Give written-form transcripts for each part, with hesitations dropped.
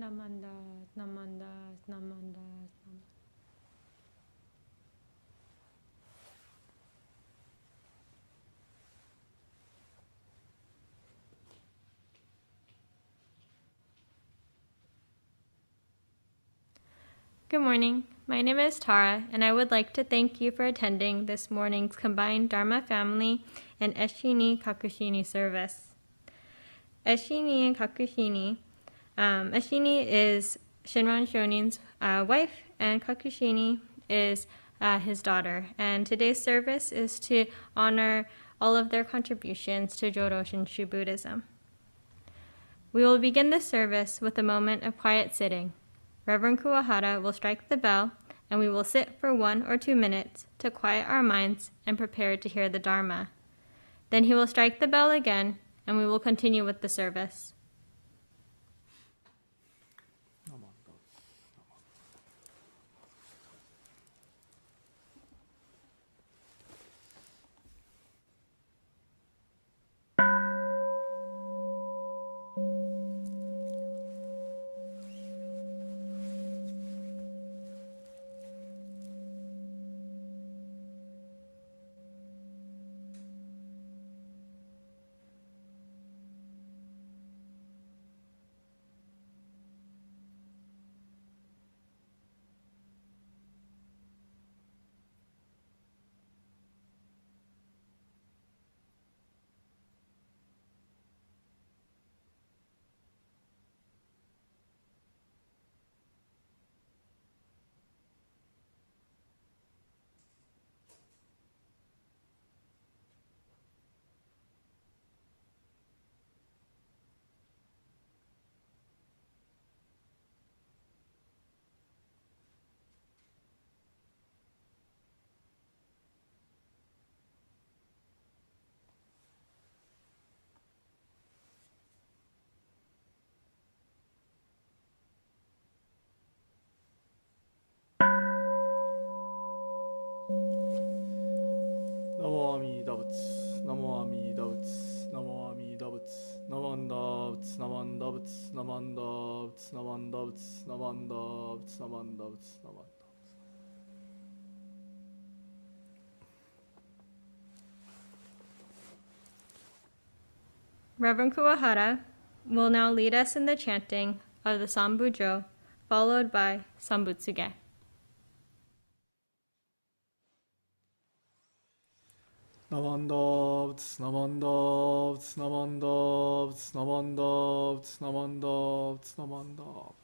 Namandas, namandas, namandas, namandas. Good morning. My name is Tara, and I would like to thank you for attending this morning's combined Dharma family and Eshinni Kakushinni service. Eshinni Kakushinni. Eshinni is Shinran Shonin's wife, and Kakushinni is his daughter. And today's service is to honor all of their contributions to Jodo Shinshu Buddhism. We will begin the service with a moment of quiet sitting. Reverend Kuwahara will strike the bell, and we will sit for 1 or 2 minutes to quiet our minds and prepare to hear the Dharma. Then he will strike the bell again, and we will continue with the service. Reverend Kuwahara will now lead us in the chanting of the Sambujo, followed by Sanbutsuge. Namandavts, namandavts, namandavts, namandavts, namandavts, namandavts.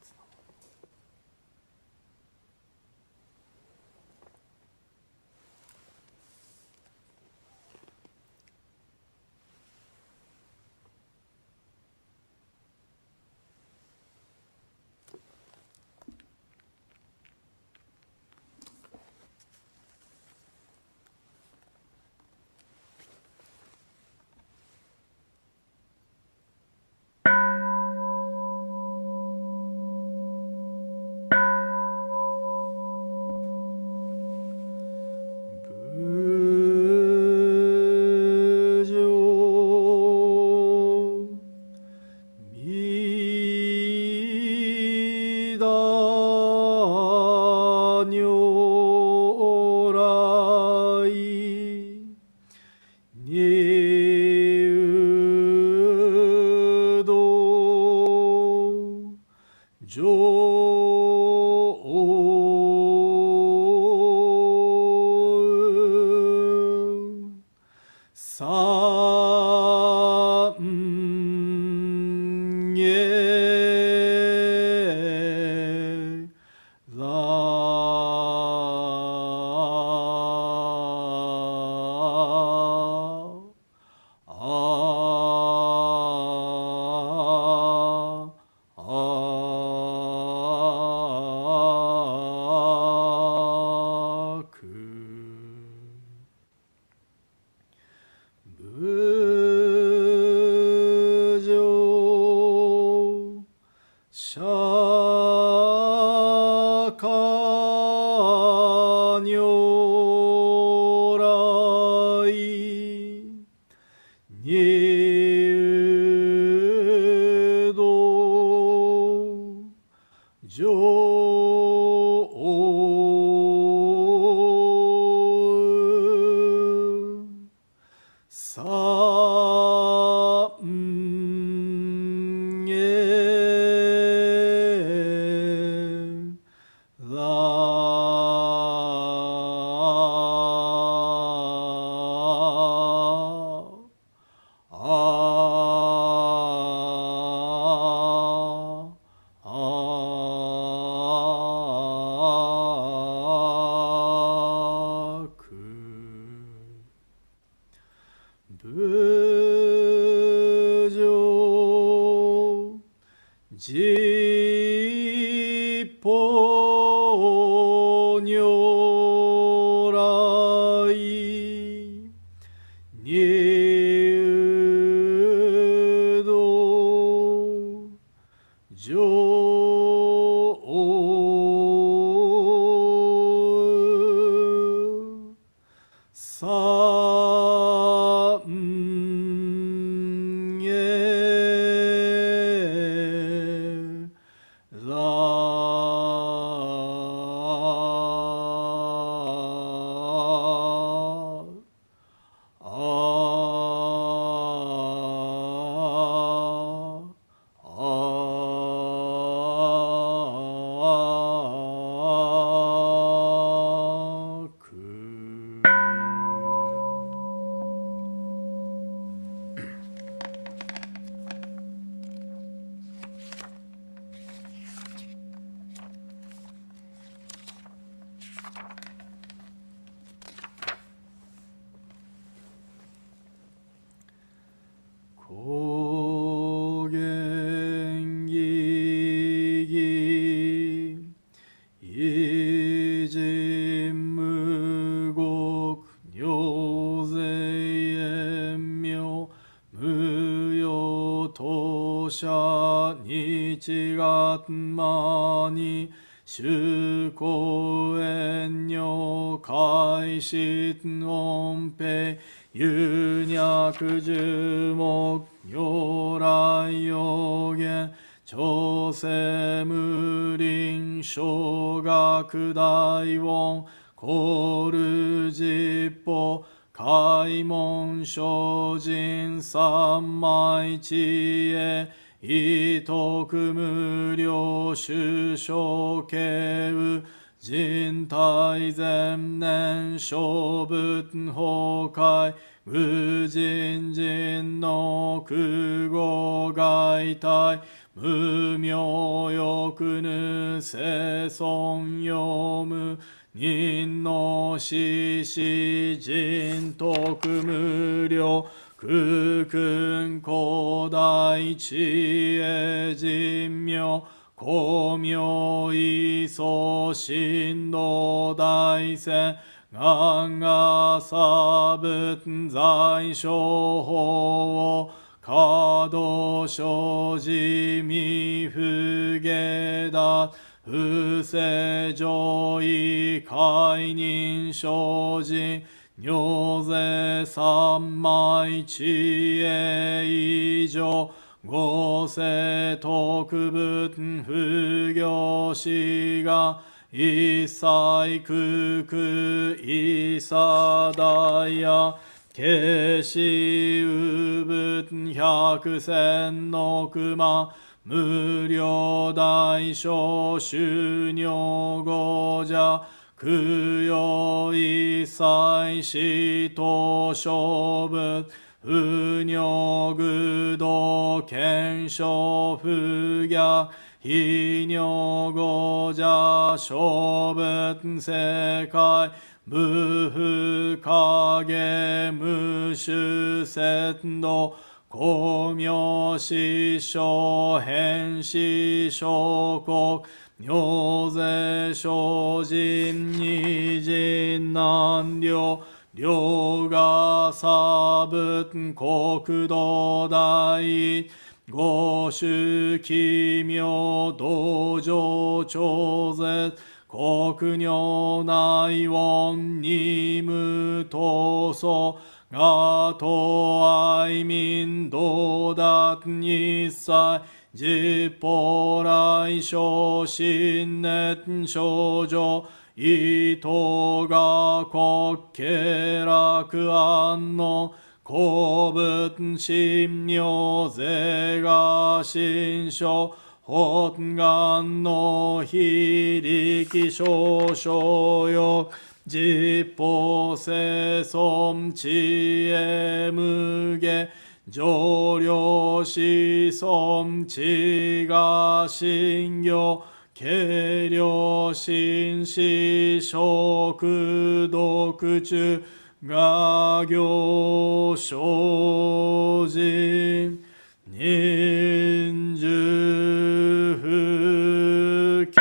古文心妙是が心象本願の非力少々よ実法生存知恵無下上領子孫知が信行軽量心思食読中が行精進忍辱不敬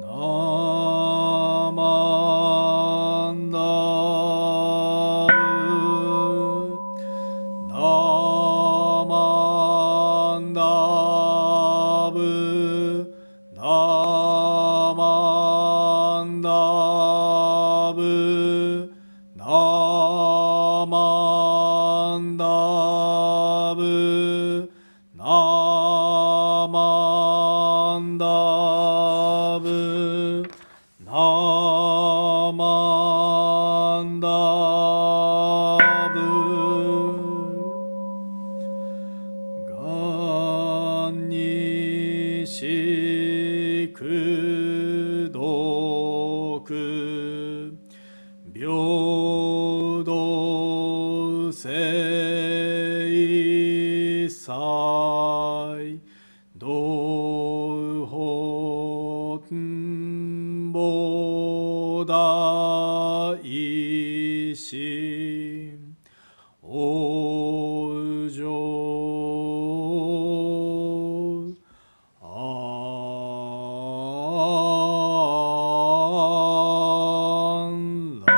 ナマンダブナマンダブナマンダブナマンダブナマンダブナマンダブがんにしくどく平等性祭道本菩提心往生安楽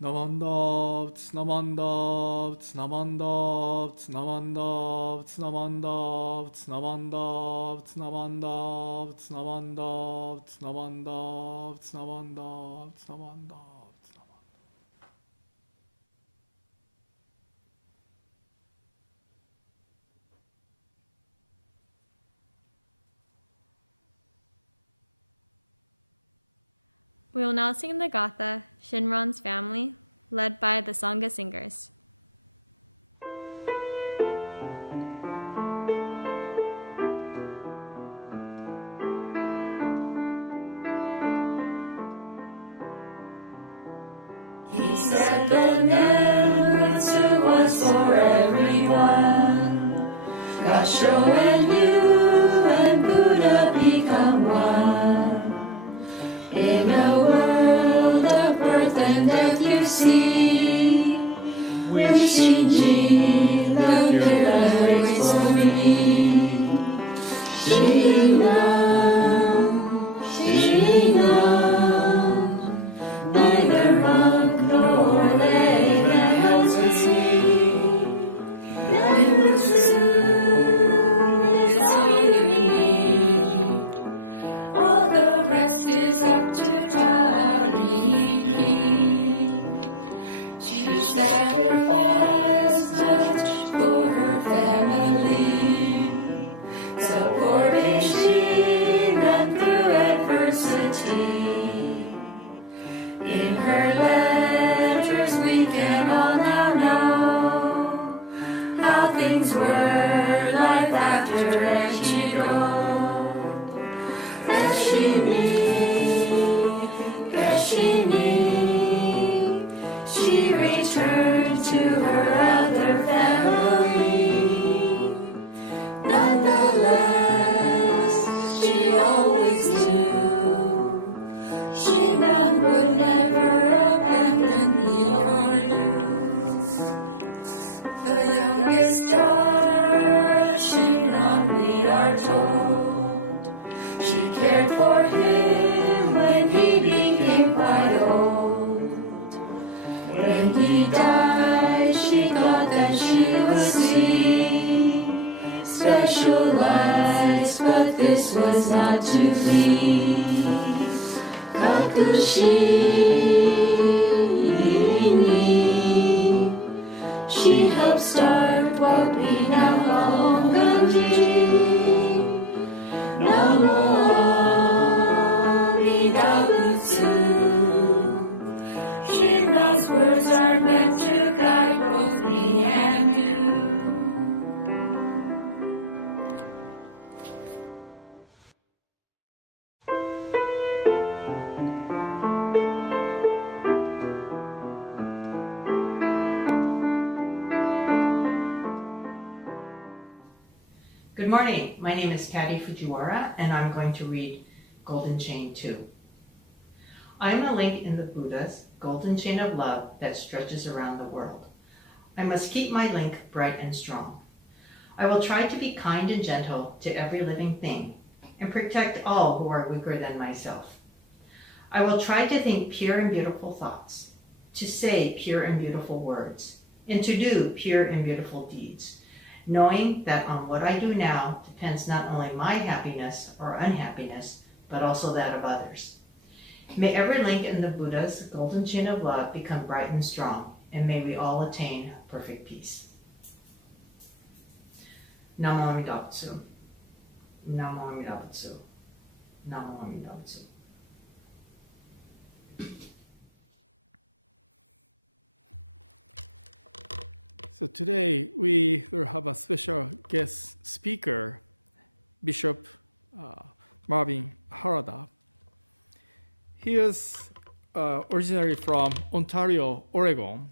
ナマンダーツナマンダーツナマンダーツナマンダーツナマンダーツナマンダーツナマンダーツナマンダーツナマンダーツナマンダーツナマンダー。We will now sing the Gatha, Shinran's family, led by the Sangha singers. He said the Nembutsu was for everyone. Kansho and you and Buddha become one. In a world of birth and death you see, wishing Ji, the Buddha waits for me. Shinran, Shinran, neither monk nor lay that holds me. Nembutsu is all you need. All the rest is up to Tariki. She sacrificed much for her family, supporting Shinran through adversity. In her letters we can all now know how things were life after Eshinni. Eshinni, she returned to her other family. Nonetheless, she always knew Shinran would never abandon me or you. The youngest daughter of Shinran, we are told, she cared for him when he became quite old. When he died, she thought that she would see special lights, but this was not to be. Kakushinni, she helped start what we now call Ganji. Namo Shinran's words are meant to guide both me and you. Good morning. My name is Patty Fujiwara, and I'm going to read Golden Chain 2. I am a link in the Buddha's golden chain of love that stretches around the world. I must keep my link bright and strong. I will try to be kind and gentle to every living thing and protect all who are weaker than myself. I will try to think pure and beautiful thoughts, to say pure and beautiful words, and to do pure and beautiful deeds, knowing that on what I do now depends not only my happiness or unhappiness, but also that of others. May every link in the Buddha's golden chain of love become bright and strong, and may we all attain perfect peace. Namo Amida Butsu. Namo Amida Butsu. Namo Amida Butsu. So today we will have a special guest speaker, Bishop Marvin Harada. He is originally from Ontario, Oregon.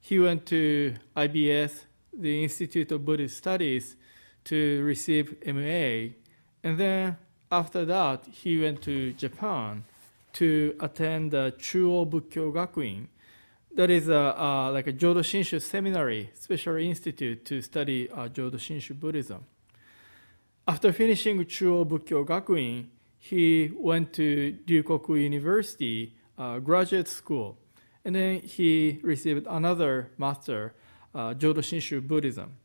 He went to IBS, the Institute of Buddhist Studies, to receive MA, and then after that he went to Japan to attend the Chuo Bukkyo Gakuin. That is like a Jodo Shinshu seminary, special institute to study Jodo Shinshu Buddhism. After finishing Chuo Bukkyo Gakuin, he went to Ryukoku University graduate school, and then he received another master, Jodo Shinshu Buddhism.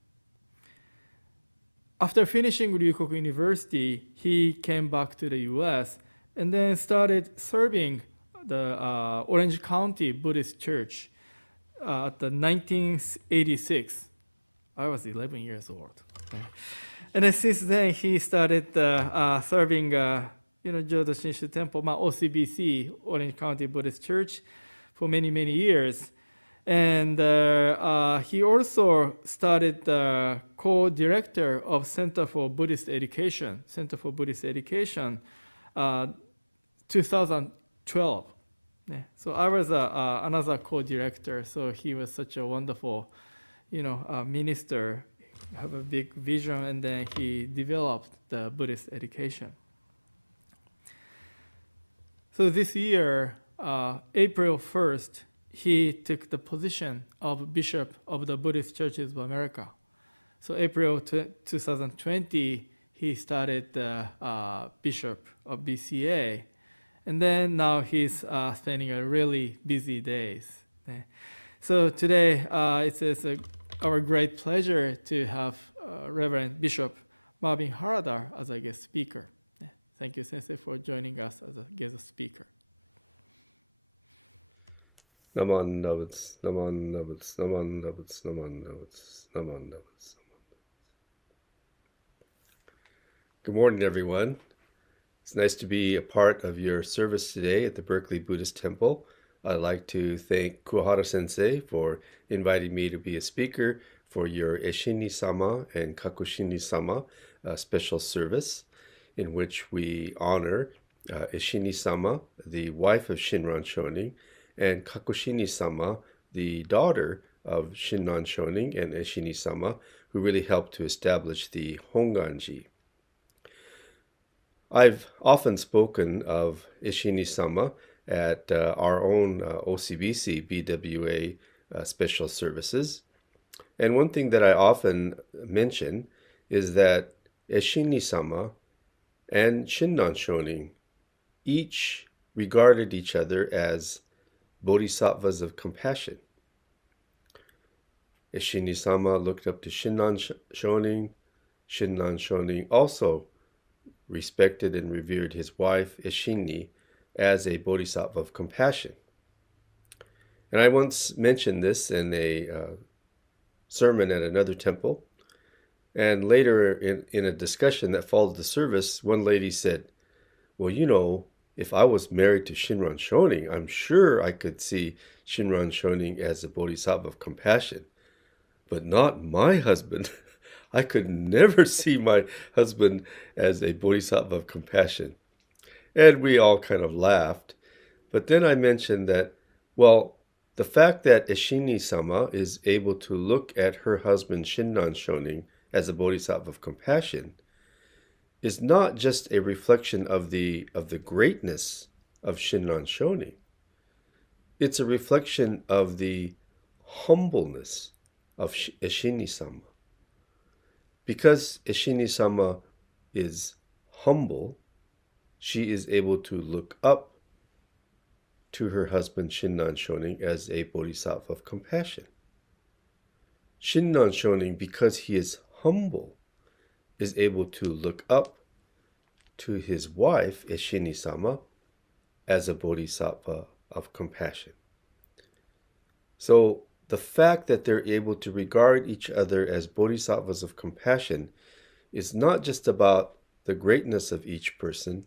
After finishing Ryukoku University, he came back to the US and then started serving the Orange County Buddhist Church at the 1986. I was 11 years old. And then since then, he started serving Jodo Shinshu Temple, OCBC, Orange County Buddhist Church, for many, many years. And he also started the co-director of Center for Buddhist Education, 2012. Yeah. So I was another co-director, so he was such a wonderful, minister, have a big vision, and then he developed the Buddhist education. So this year, April 1st, he took the position of Bishop of the Buddhist Churches of America. So April 2020, he started the Bishop of BCA. And then now he's spending a really busy days. So today, it's our great pleasure to have Reverend Bishop Marvin Harada as a guest speaker. Thank you, Sensei, for joining us as a guest speaker. Naman Navats, Naman Navats, Naman Navats, Naman Navats, Naman Navats. Good morning, everyone. It's nice to be a part of your service today at the Berkeley Buddhist Temple. I'd like to thank Kuwahara Sensei for inviting me to be a speaker for your Eshinni Sama and Kakushinni Sama special service, in which we honor Eshinni Sama, the wife of Shinran Shonin, and Kakushinni Sama, the daughter of Shinran Shonin and Eshinni Sama, who really helped to establish the Honganji. I've often spoken of Eshinni Sama at our own OCBC BWA special services. And one thing that I often mention is that Eshinni Sama and Shinran Shonin each regarded each other as bodhisattvas of compassion. Eshinni-sama looked up to Shinran Shonin. Shinran Shonin also respected and revered his wife, Eshinni, as a bodhisattva of compassion. And I once mentioned this in a sermon at another temple. And later in a discussion that followed the service, one lady said, well, you know, if I was married to Shinran Shonin, I'm sure I could see Shinran Shonin as a bodhisattva of compassion. But not my husband. I could never see my husband as a bodhisattva of compassion. And we all kind of laughed. But then I mentioned that, well, the fact that Eshinni-sama is able to look at her husband Shinran Shonin as a bodhisattva of compassion is not just a reflection of the greatness of Shinran Shonin. It's a reflection of the humbleness of Eshinni-sama. Because Eshinni-sama is humble, she is able to look up to her husband Shinran Shonin as a bodhisattva of compassion. Shinran Shonin, because he is humble, is able to look up to his wife Eshinni-sama as a bodhisattva of compassion. So the fact that they're able to regard each other as bodhisattvas of compassion is not just about the greatness of each person,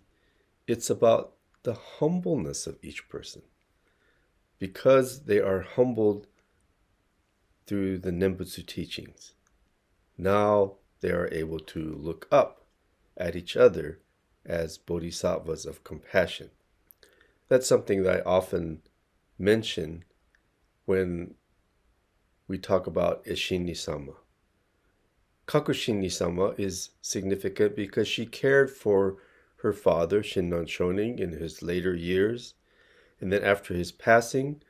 it's about the humbleness of each person. Because they are humbled through the Nembutsu teachings, now they are able to look up at each other as bodhisattvas of compassion. That's something that I often mention when we talk about Eshinni-sama. Kakushinni-sama is significant because she cared for her father, Shinran Shonin, in his later years, and then after his passing,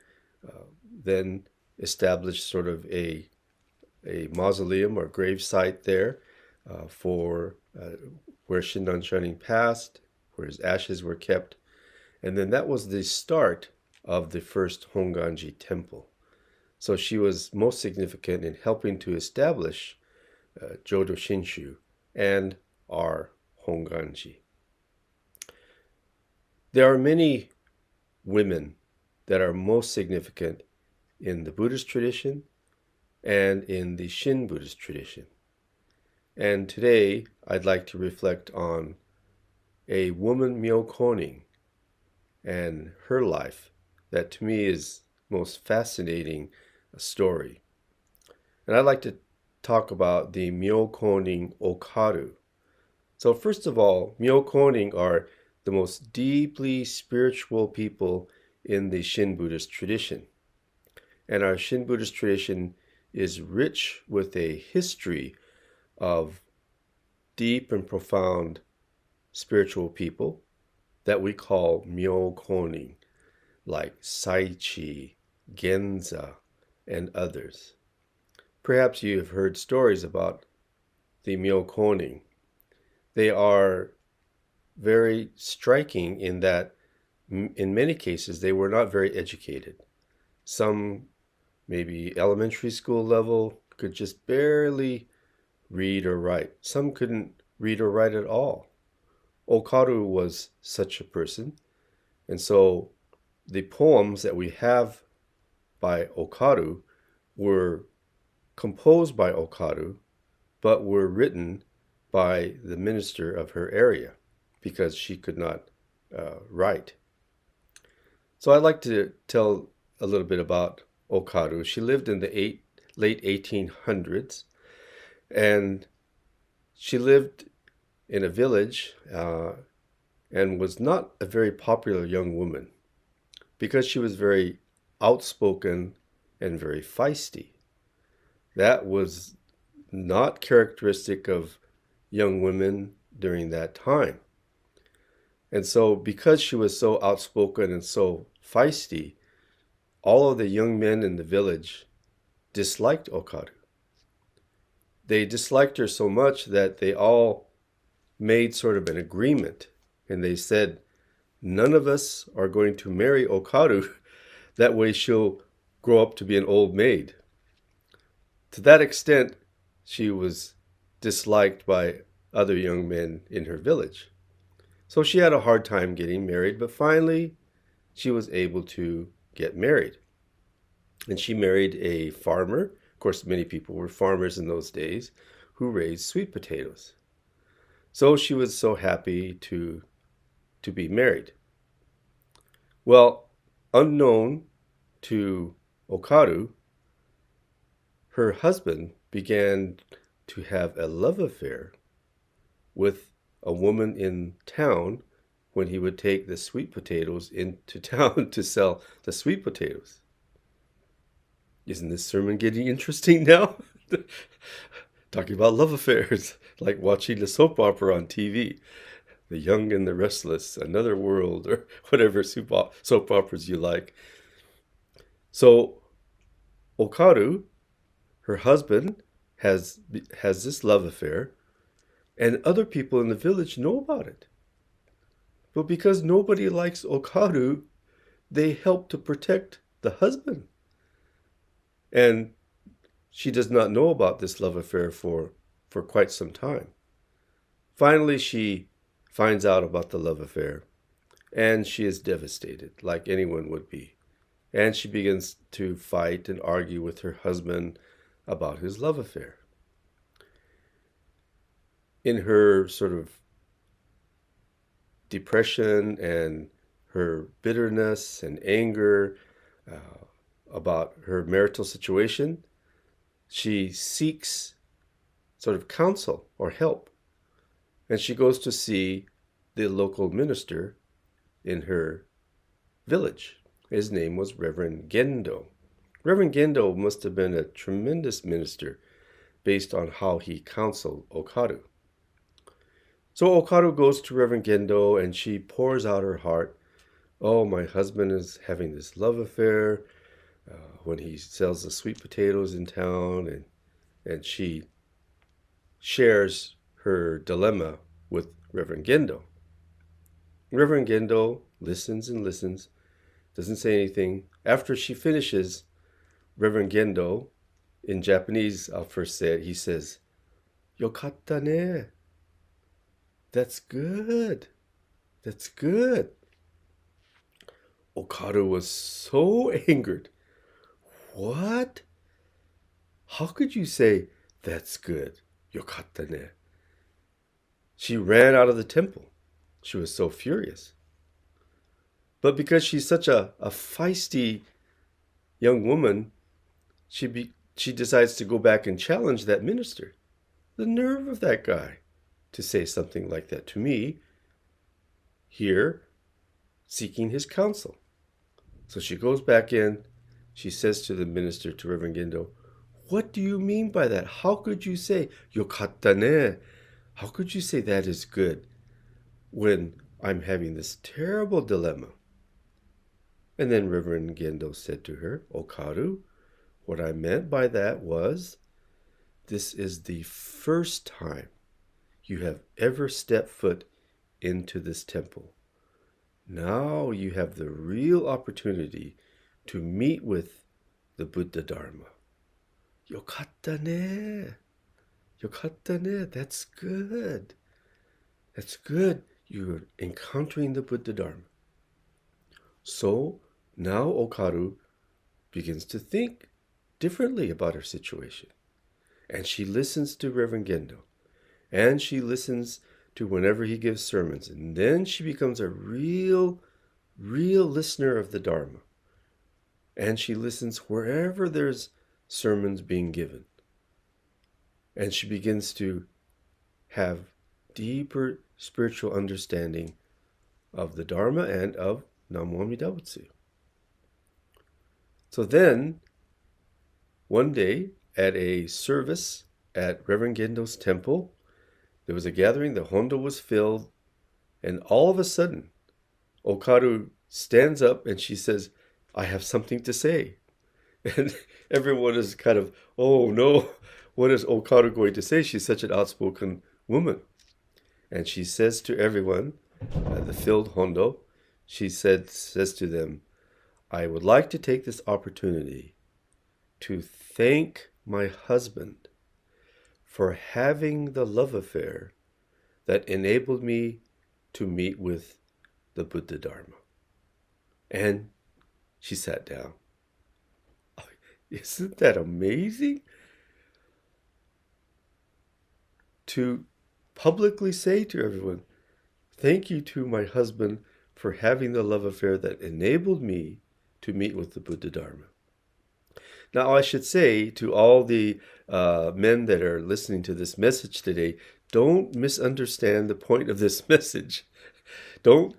then established sort of a mausoleum or grave site there for where Shinran Shonin passed, where his ashes were kept. And then that was the start of the first Honganji temple. So she was most significant in helping to establish Jodo Shinshu and our Honganji. There are many women that are most significant in the Buddhist tradition and in the Shin Buddhist tradition. And today I'd like to reflect on a woman myōkōnin and her life that to me is most fascinating story. And I'd like to talk about the myōkōnin Okaru. So first of all, myōkōnin are the most deeply spiritual people in the Shin Buddhist tradition. And our Shin Buddhist tradition is rich with a history of deep and profound spiritual people that we call myōkōnin, like Saichi, Genza, and others. Perhaps you have heard stories about the myōkōnin. They are very striking in that in many cases they were not very educated. Some maybe elementary school level could just barely read or write. Some couldn't read or write at all. Okaru was such a person, and so the poems that we have by Okaru were composed by Okaru, but were written by the minister of her area because she could not write. So I'd like to tell a little bit about Okaru. She lived in the late 1800s, and she lived in a village and was not a very popular young woman because she was very outspoken and very feisty. That was not characteristic of young women during that time. And so because she was so outspoken and so feisty, all of the young men in the village disliked Okaru. They disliked her so much that they all made sort of an agreement, and they said, none of us are going to marry Okaru. That way she'll grow up to be an old maid. To that extent, she was disliked by other young men in her village. So she had a hard time getting married, but finally she was able to get married. And she married a farmer. Of course, many people were farmers in those days who raised sweet potatoes. So she was so happy to be married. Well, unknown to Okaru, her husband began to have a love affair with a woman in town when he would take the sweet potatoes into town to sell the sweet potatoes. Isn't this sermon getting interesting now? Talking about love affairs, like watching the soap opera on TV. The Young and the Restless, Another World, or whatever soap operas you like. So Okaru, her husband, has this love affair, and other people in the village know about it. But because nobody likes Okaru, they help to protect the husband. And she does not know about this love affair for quite some time. Finally, she finds out about the love affair, and she is devastated, like anyone would be. And she begins to fight and argue with her husband about his love affair. In her sort of depression and her bitterness and anger about her marital situation, she seeks sort of counsel or help. And she goes to see the local minister in her village. His name was Reverend Gendo. Reverend Gendo must have been a tremendous minister based on how he counseled Okaru. So Okaru goes to Reverend Gendo and she pours out her heart. Oh, my husband is having this love affair when he sells the sweet potatoes in town. And she shares her dilemma with Reverend Gendo. Reverend Gendo listens and listens, doesn't say anything. After she finishes, Reverend Gendo, in Japanese, I'll first say it, he says, "Yokatta ne. That's good. That's good." Okaru was so angered. What? How could you say, "That's good. Yokatta ne"? She ran out of the temple. She was so furious. But because she's such a feisty young woman, she decides to go back and challenge that minister. The nerve of that guy to say something like that to me, here, seeking his counsel. So she goes back in. She says to the minister, to Reverend Gendo, "What do you mean by that? How could you say, 'Yokatta ne'? How could you say that is good when I'm having this terrible dilemma?" And then Reverend Gendo said to her, "Okaru, what I meant by that was, this is the first time you have ever stepped foot into this temple. Now you have the real opportunity to meet with the Buddha-Dharma. Yokatta ne. Yokatta ne. That's good. That's good. You're encountering the Buddha-Dharma." So now Okaru begins to think differently about her situation. And she listens to Reverend Gendo. And she listens to whenever he gives sermons. And then she becomes a real listener of the Dharma. And she listens wherever there's sermons being given. And she begins to have deeper spiritual understanding of the Dharma and of Namo Amida Butsu. So then, one day at a service at Reverend Gendo's temple, there was a gathering, the hondo was filled, and all of a sudden, Okaru stands up and she says, "I have something to say." And everyone is kind of, "Oh no, what is Okaru going to say? She's such an outspoken woman." And she says to everyone, the filled hondo, she says to them, "I would like to take this opportunity to thank my husband for having the love affair that enabled me to meet with the Buddha-Dharma. And she sat down. Oh, isn't that amazing? To publicly say to everyone, thank you to my husband for having the love affair that enabled me to meet with the Buddha-Dharma. Now, I should say to all the men that are listening to this message today, don't misunderstand the point of this message. Don't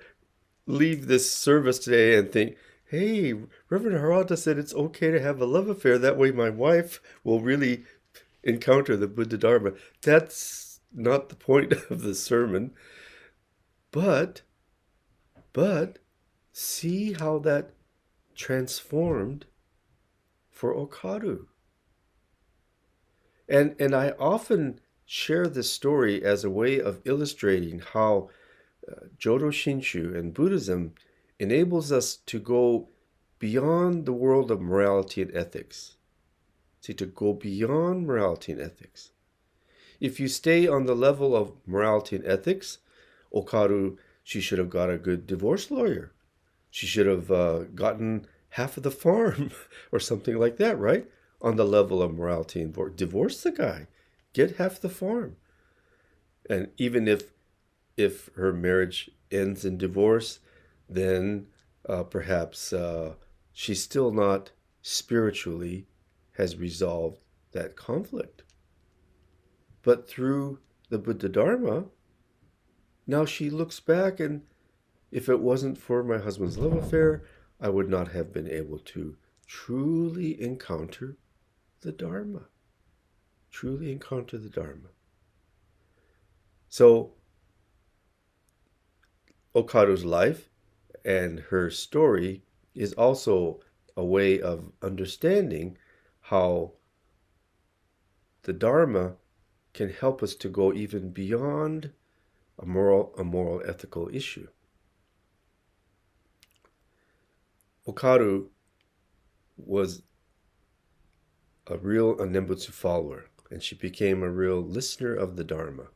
leave this service today and think, hey, Reverend Harada said it's okay to have a love affair. That way my wife will really encounter the Buddha-Dharma. That's not the point of the sermon. But see how that transformed for Okaru. And I often share this story as a way of illustrating how Jodo Shinshu and Buddhism enables us to go beyond the world of morality and ethics. See, to go beyond morality and ethics. If you stay on the level of morality and ethics, Okaru, she should have got a good divorce lawyer. She should have gotten half of the farm or something like that, right? On the level of morality and divorce the guy. Get half the farm. And even if her marriage ends in divorce, then perhaps she's still not spiritually has resolved that conflict. But through the Buddha-Dharma, now she looks back, and if it wasn't for my husband's love affair, I would not have been able to truly encounter the Dharma. Truly encounter the Dharma. So, Okaru's life and her story is also a way of understanding how the Dharma can help us to go even beyond a moral ethical issue. Okaru was a real Nembutsu follower, and she became a real listener of the Dharma.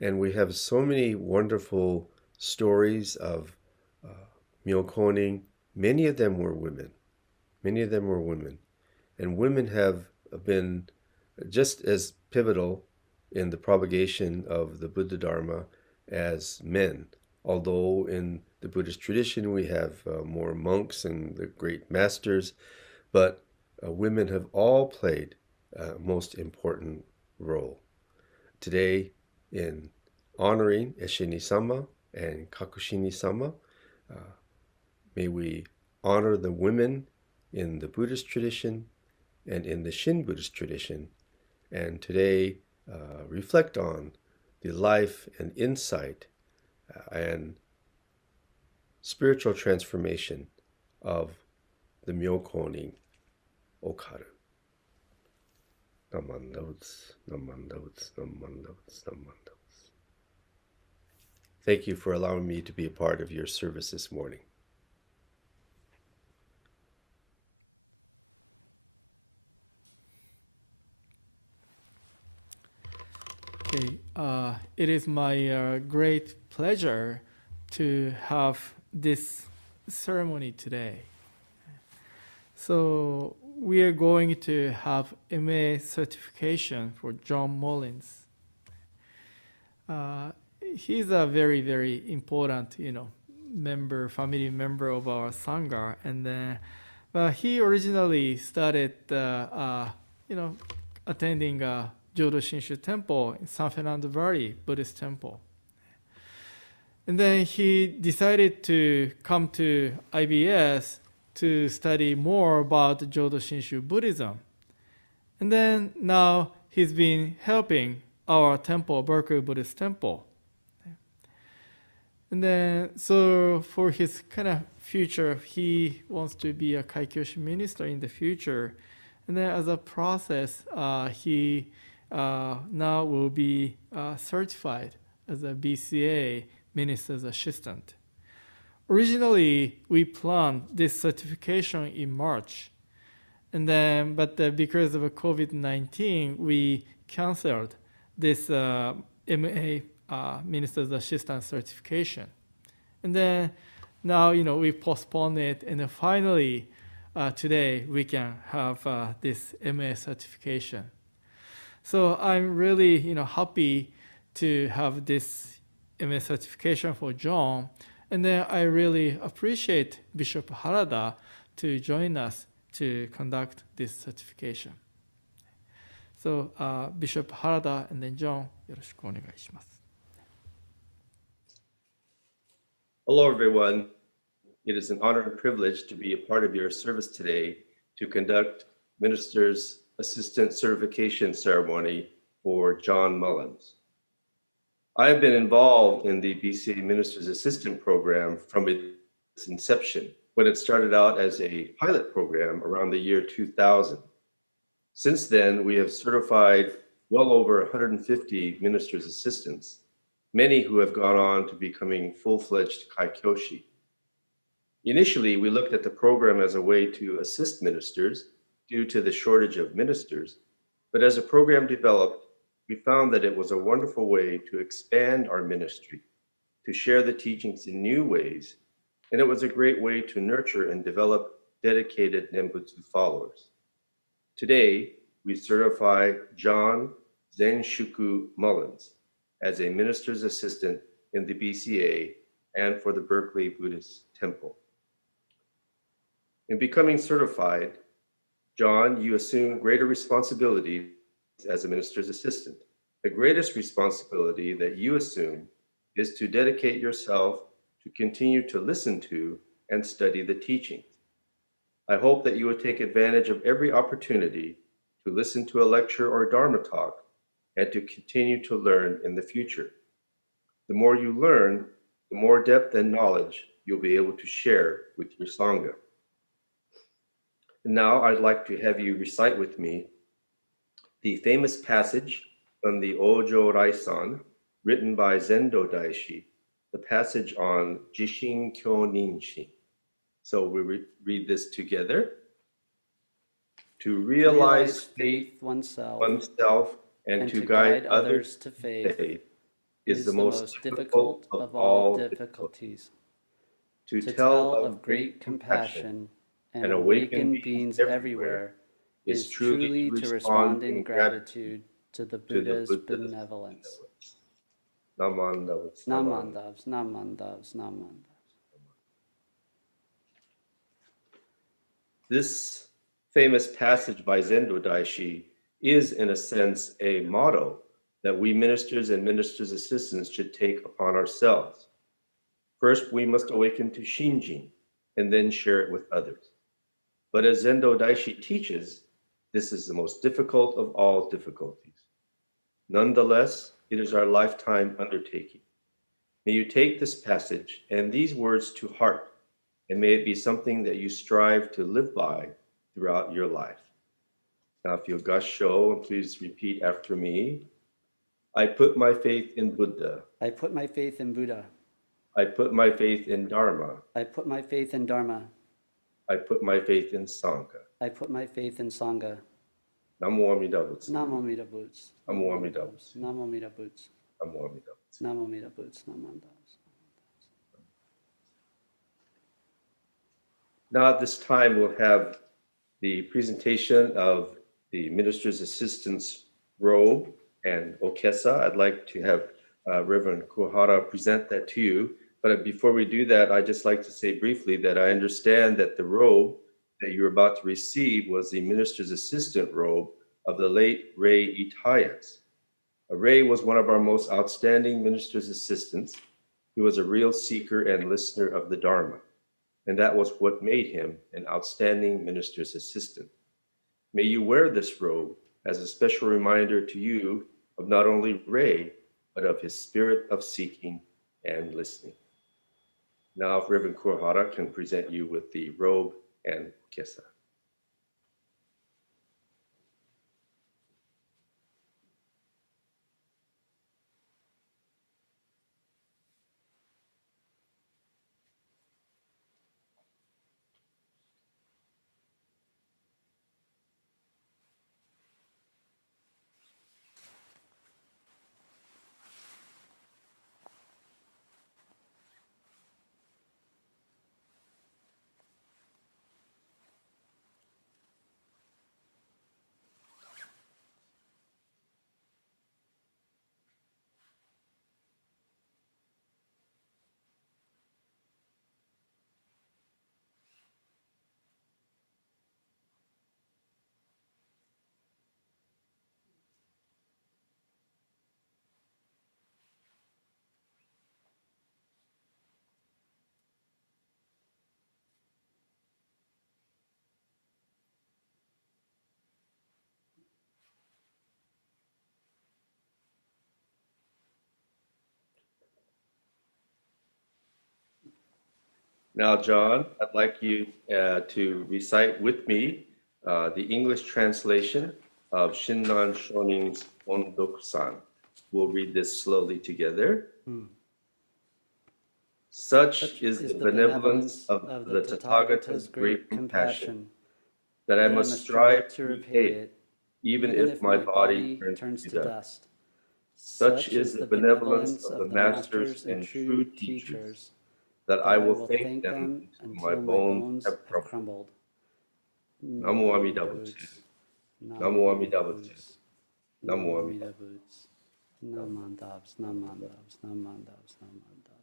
And we have so many wonderful stories of myōkōnin. Many of them were women. Many of them were women. And women have been just as pivotal in the propagation of the Buddha-Dharma as men. Although in the Buddhist tradition we have more monks and the great masters, but women have all played a most important role. Today, in honoring Eshinni-sama and Kakushinni-sama, may we honor the women in the Buddhist tradition and in the Shin Buddhist tradition, and today reflect on the life and insight and spiritual transformation of the myōkōnin Okaru. Namandouts, namandouts, namandouts, namandouts. Thank you for allowing me to be a part of your service this morning. Okay, it is my great pleasure to have this ceremony today. So we are going to have MA certification for John Mullins. He's a very, very important, family member of our Sangha, and he originally started, attending Jodo Shinshu Temple in San Fernando Valley Buddhist Temple. And then he decided to come to IBS to study more about Jodo Shinshu Buddhism. And then now he's been helping our temple, Berkeley Buddhist Temple. And then, so for his kind of future, he wants to be a Kaikyoshi minister in the future. And then as a process, he now will be certified as a BCA, minister's assistant. Originally, we planned this certification in March. And then, but because of COVID-19, we canceled this MA Minister's Assistant certification. And then now, we postponed it, and then finally, today we can have this MA certification. So I'm really, happy to have this MA certification for John. And then I really appreciate Bishop Harada to join us to conduct this certification. So Bishop Harada and then John, よろしくお願いします。Hello, everyone. It is an honor and privilege to be a part of your service today to conduct Minister's Assistant Certification Ceremony for John Mullins. I have been involved in the BCA Minister's Assistant Program from its inception, when it started out as a pilot program around the year 2000. Since then, we have certified well over 150 Minister's Assistants, many who have gone on to becoming full-fledged Kaikyoshi. Initially, we looked at the program as a way to assist ministers due to the shortage of ministers, but as the program developed, we found that it was a wonderful way to expand our ministry, to share the teachings in new ways, and it was a great way to nurture and develop dedicated Nembutsu followers. Today, we certify John Zenshuku Mullins as a minister's assistant in the BCA and for the Berkeley Buddhist Temple. In becoming certified, John, you assume greater responsibilities as a minister's assistant. The greatest responsibility that you assume is to dedicate yourself to continue to listen to and study the teachings. I hope that you will take advantage of every opportunity to listen to a lecture or Dharma talk and to continue to learn in the future. The more you learn, the more depth and knowledge you'll be able to share with your Sangha. And now I'd like to have you recite with me the famous passage from the Ojo Raisan, written by Zendo Daishi, the passage on Jishin Kyo Ninshin. So we read this together. To realize faith oneself and to guide others to faith is the most difficult of all difficulties. To tell of great compassion and awaken beings everywhere is truly to respond in gratitude to the Buddha's benevolence. Namandavs, namandavs, namandavs, namandavs. This famous passage by Zendo Daishi is, in a sense, a motto that we ministers and ministers' assistants should take upon ourselves. First, we must awaken to Shinjin and then share it with others. But as Zendo Daishi teaches, this is the most difficult of all difficulties. Nonetheless, it is our lifetime undertaking. May you take this passage and these words to heart, and may it be something that you strive to live by throughout your life. Now, if you'll gassho, please repeat after me. I put my faith in Buddha. I put my faith in Buddha. I put my faith in Dharma. I put my faith in Dharma. I put my faith in Sangha. I put my faith in Sangha. Namo Amida Butsu. Namo Amida Butsu. Namo Amida Butsu. Namo Amida Butsu. Namo Amida Butsu. Namo Amida Butsu. Namandavs. Now at this time, we'll have the presentation of the Minister's Assistant's robe and okesa. I'd like to have Reverend Kuhara present that to you. But before we do that, I'd just like to say briefly that I understand that the robe that you're about to receive was the Minister's Assistant robe of the late Ray Itayas. Ray was one of our most outstanding Minister's Assistants. He was a real seeker and listener of the Dharma, and that was what made him an outstanding Minister's Assistant. May you wear this robe as a special reminder to you of not only Ray, but of his spirit of seeking and listening. Now, if Reverend Kuhara can present you with the robe and kesa. Now, John, I'd like you to recite with me the English translation of Shinran Shonin's Ondoku-san. We'll read this slowly together. Such is the benevolence of the Tathagata's great compassion that I must strive to repay it, even if my body turns to dust. Such is the benevolence of the masters and true teachers that I will thank them until my bones have crumbled. Namo Amida Butsu. Namo Amida Butsu. Namo Amida Butsu. Namandabs, namandabs, namandabs, namandabs,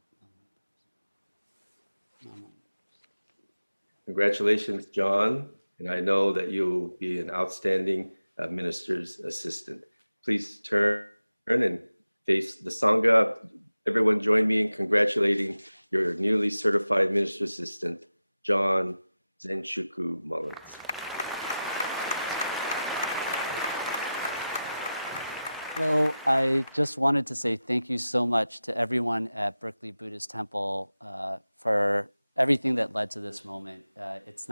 namandabs. Congratulations, John, and I know that you'll be an outstanding minister's assistant. Please turn and face the Sangha. Everyone join me in congratulating your newly certified minister's assistant, John Zenshuku Mullins. Well, I just wanted to say thank you so much to everyone at Berkeley Buddhist Temple for everything that led to this moment. It's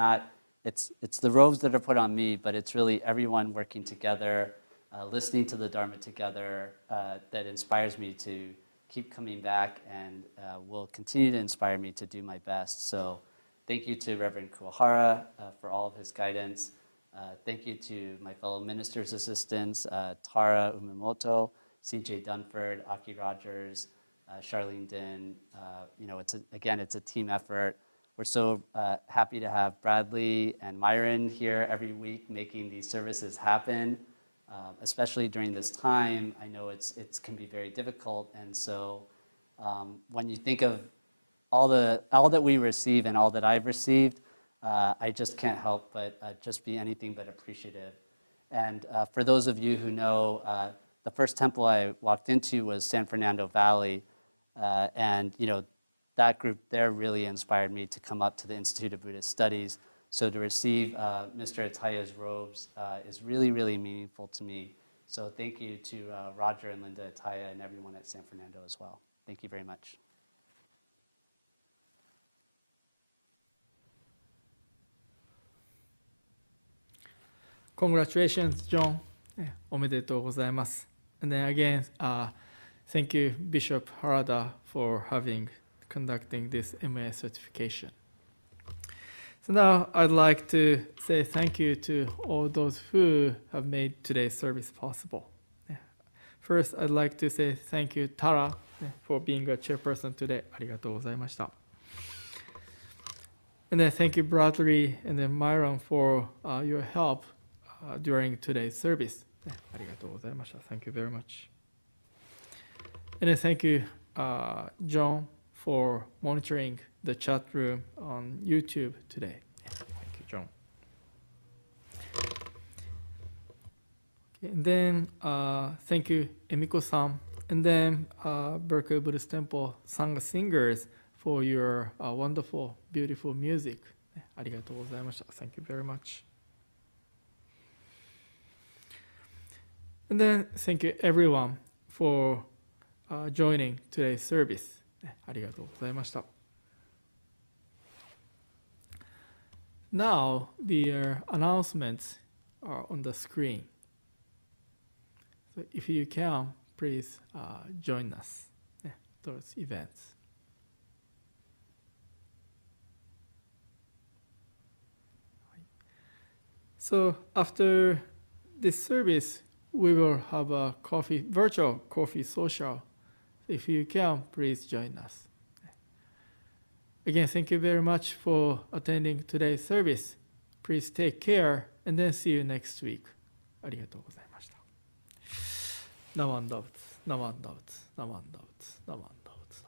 the robes that are put on me, but it's really everyone working together, listening to the Dharma together that inspires me to keep coming back and will continue to inspire me to do my best. So thank you to Reverend Kuwahara for all of his guidance. Thank you to my fellow ministers' assistants, Tara Umemoto, CJ Dunford, Aki Rogers, Charlene Din. It's a team effort. We're so happy to have Bradley and Myron here every week making these services happen, especially during this time. I know it can be very difficult, and so when you think of all that we receive and all that I've received, I just can't help but just be anything but appreciative. And for those of you who know, the first temple I walked into was San Fernando Valley, and that group there really inspired me to come up to the Institute of Buddhist Studies. So to receive Mr. Ataya's robes is really, really meaningful to me. So thank you to Roger and Linda Ataya and everyone at San Fernando as well. Thank you very much. Congratulations, John. おめでとうございます。And then again, thank you, Bishop Harada, for conducting this MA certification. So now I'd like to say thank you to all those who have made today's service possible. First, I'd like to say thank you, Tara, for being a chairperson today. ありがとうございました。And then thank you, Bradley, and then Myron, for your help during today's service. ありがとうございました。Thank you very much. And then thank you, John, for monitoring the chat room on YouTube today. Thank you, John. Okay, and then thank you, Emiko-san, and then Berkeley Buddhist Temple Sangha singers for your wonderful, beautiful music. ありがとうございました。Thank you very much. And then thank you everyone for joining today's service. ありがとうございました。Now the announcements are on the screen. So if you can, please join us those events. So after this service, we will have a virtual coffee social. If you can, please join us. Again, thank you very much for attending today's service. Please take care, and then see you next week. ありがとうございました。ナマンダブツ、ナマンダブツ、ナマンダブツ、ナマンダブツ。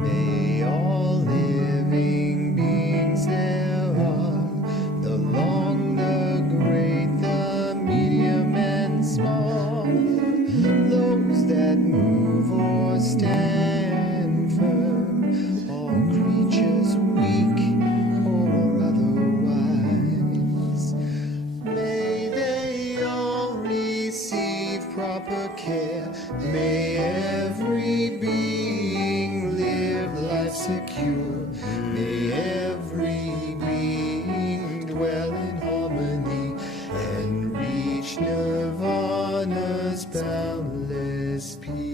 May all living beings thereof, the long, the great, the medium, and small, boundless peace.